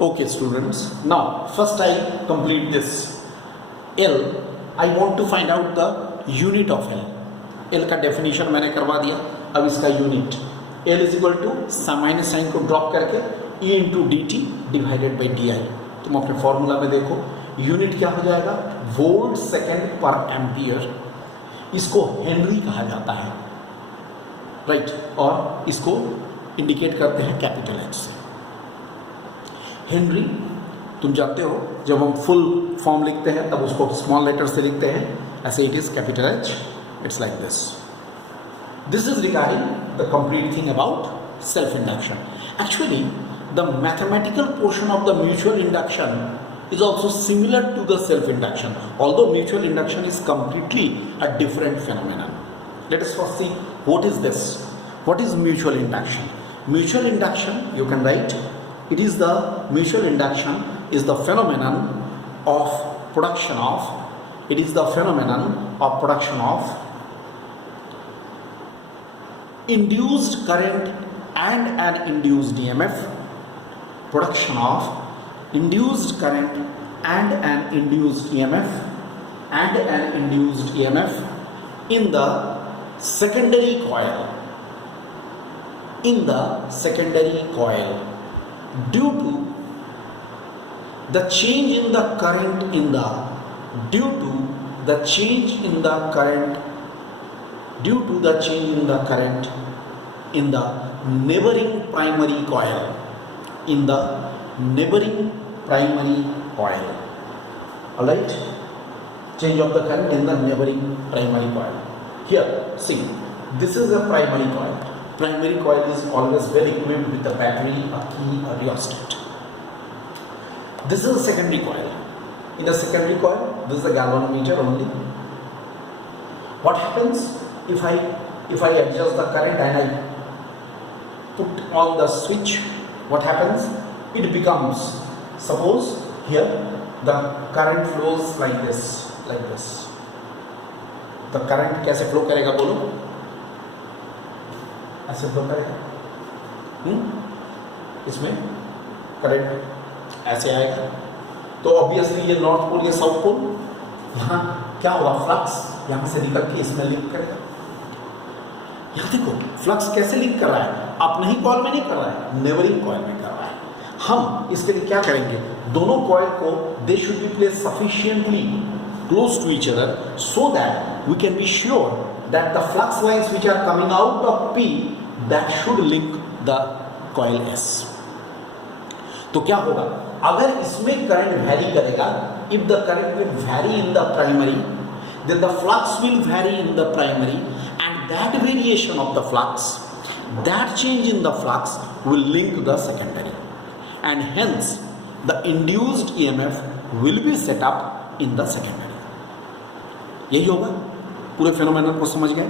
Okay, students. Now, first I complete this L. I want to find out the unit of L. L का definition मैंने करवा दिया. अब इसका unit L is equal to minus sign को drop करके E into D T divided by D I. तुम अपने फॉर्मूला में देखो यूनिट क्या हो जाएगा, वोल्ट सेकेंड पर एम्पियर. इसको हेनरी कहा जाता है, राइट और इसको इंडिकेट करते हैं कैपिटल एच से. हेनरी तुम जानते हो जब हम फुल फॉर्म लिखते हैं तब उसको स्मॉल लेटर से लिखते हैं, ऐसे it is capital H. It's like this. This is regarding the complete thing about self induction. Actually the mathematical portion of the mutual induction is also similar to the self induction, although mutual induction is completely a different phenomenon. Let us first see what is this. What is mutual induction? Mutual induction, you can write, it is the mutual induction is the phenomenon of production of, it is the phenomenon of production of induced current and an induced EMF, production of induced current and an induced EMF in the secondary coil due to the change in the current in the neighboring primary coil. Alright, change of the current in the neighboring primary coil. Here, see, this is a primary coil. Primary coil is always well equipped with a battery, a key, a rheostat. This is a secondary coil. In the secondary coil, this is a galvanometer only. What happens if I adjust the current and I put on the switch? What happens? It becomes, suppose here the current flows like this. The current कैसे flow करेगा बोलो, ऐसे flow करेगा. इसमें current ऐसे आएगा तो obviously ये नॉर्थ पोल ये साउथ पोल, यहाँ क्या होगा, फ्लक्स यहाँ से निकल के इसमें लिंक करेगा. यहाँ देखो फ्लक्स कैसे लिंक कर रहा है, अपने ही कॉइल में नहीं कर रहा है, नेबरिंग कॉइल में कर रहा है. हम इसके लिए क्या करेंगे, दोनों कॉइल को they should be placed sufficiently close to each other so that we can be sure that the flux lines which are coming out of P that should link the coils. तो क्या होगा, अगर इसमें current vary करेगा, if the current will vary in the primary then the flux will vary in the primary and that variation of the flux, that change in the flux will link the secondary and hence the induced EMF will be set up in the secondary. यही होगा. पूरे phenomenon को समझ गए.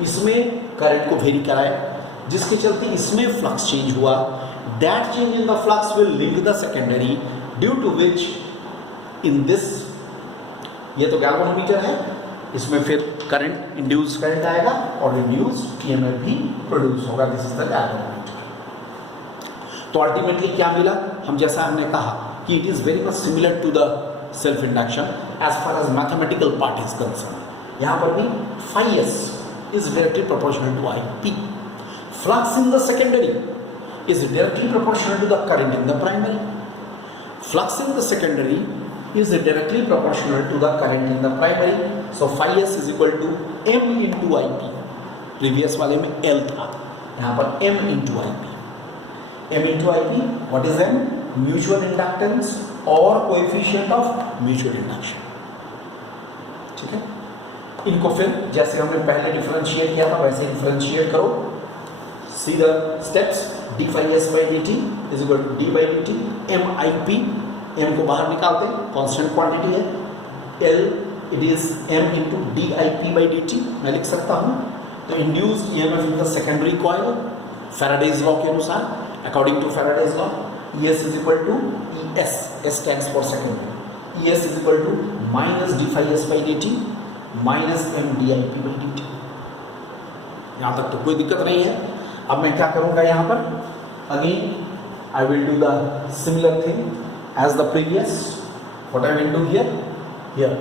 इसमें current को very कराया जिसके चलते इसमें फ्लक्स चेंज हुआ. That change in the flux will link the secondary due to which in this, ये तो गैल्वेनोमीटर है, इसमें फिर करंट इंड्यूस करंट आएगा और इंड्यूस्ड EMF भी प्रोड्यूस होगा. This is the galvanometer. तो अल्टीमेटली क्या मिला, हम जैसा हमने कहा कि it is very much similar to the self induction as far as mathematical part is concern. यहाँ पर भी phi s is directly proportional to IP. Flux in the secondary is directly proportional to the current in the primary. Flux in the secondary is directly proportional to the current in the primary. So phi s is equal to m into IP. Previous वाले में L था, यहाँ पर m into IP. M into IP, what is M? Mutual inductance or coefficient of mutual induction. ठीक है, इनको फिर जैसे हमने पहले डिफरेंशिएट किया था वैसे डिफरेंशिएट करो. See the steps. d phi s by dt is equal to d by dt m IP. m को बाहर निकालते हैं, कांस्टेंट क्वांटिटी है. L it is m into d IP by dt मैं लिख सकता हूँ. तो induced EMF in the secondary coil Faraday's law के अनुसार, according to Faraday's law, ES is equal to ES. S stands for secondary. ES is equal to minus d phi s by dt minus m dip by dt. यहाँ तक तो कोई दिक्कत नहीं है. अब मैं क्या करूँगा, यहाँ पर again I will do the similar thing as the previous. What I will do here? Here,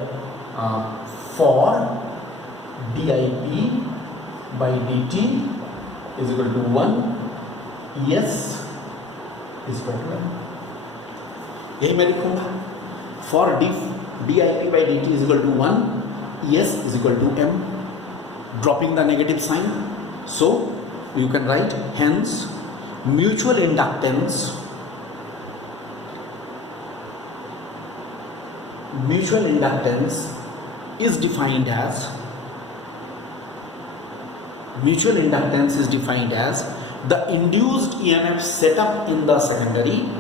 for dip by dt is equal to 1, yes is equal to m. यही मैं लिखूंगा. For dip by dt is equal to 1, yes is equal to m. Dropping the negative sign. So you can write, hence mutual inductance is defined as the induced EMF set up in the secondary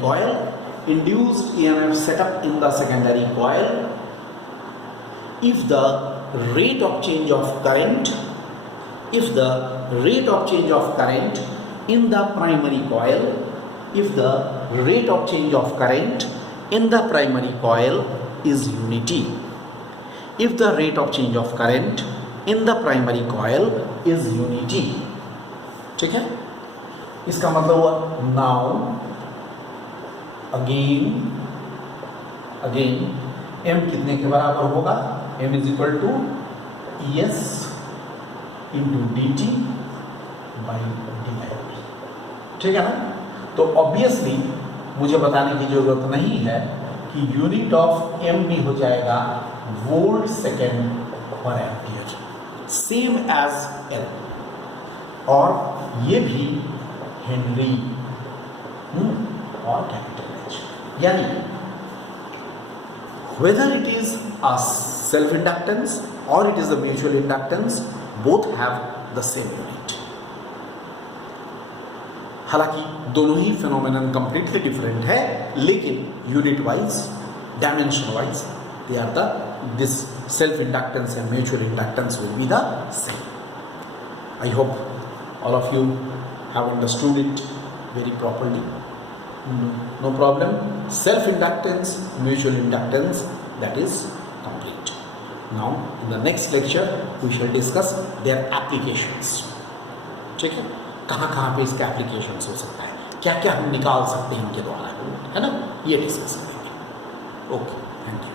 coil if the rate of change of current in the primary coil is unity. If the rate of change of current in the primary coil is unity. ठीक है, इसका मतलब हुआ now again m कितने के बराबर होगा? m is equal to es into dt by dip. ठीक है ना? तो ऑब्वियसली मुझे बताने की जरूरत नहीं है कि यूनिट ऑफ m भी हो जाएगा volt second per ampere, same as L, और ये भी हेनरी और कैपिटल H. यानी whether it is a self inductance or it is a mutual inductance, both have the same unit. हालांकि दोनों ही फिनोमेनन कंप्लीटली डिफरेंट है, लेकिन unit wise, dimension wise they are this self inductance and mutual inductance will be the same. I hope all of you have understood it very properly. No problem. Self inductance, mutual inductance, that is complete. Now in the next lecture we shall discuss their applications. ठीक है, कहाँ पे इसके applications हो सकता है, क्या क्या हम निकाल सकते हैं इनके द्वारा, है ना, ये डिस्कस करेंगे. Okay, thank you.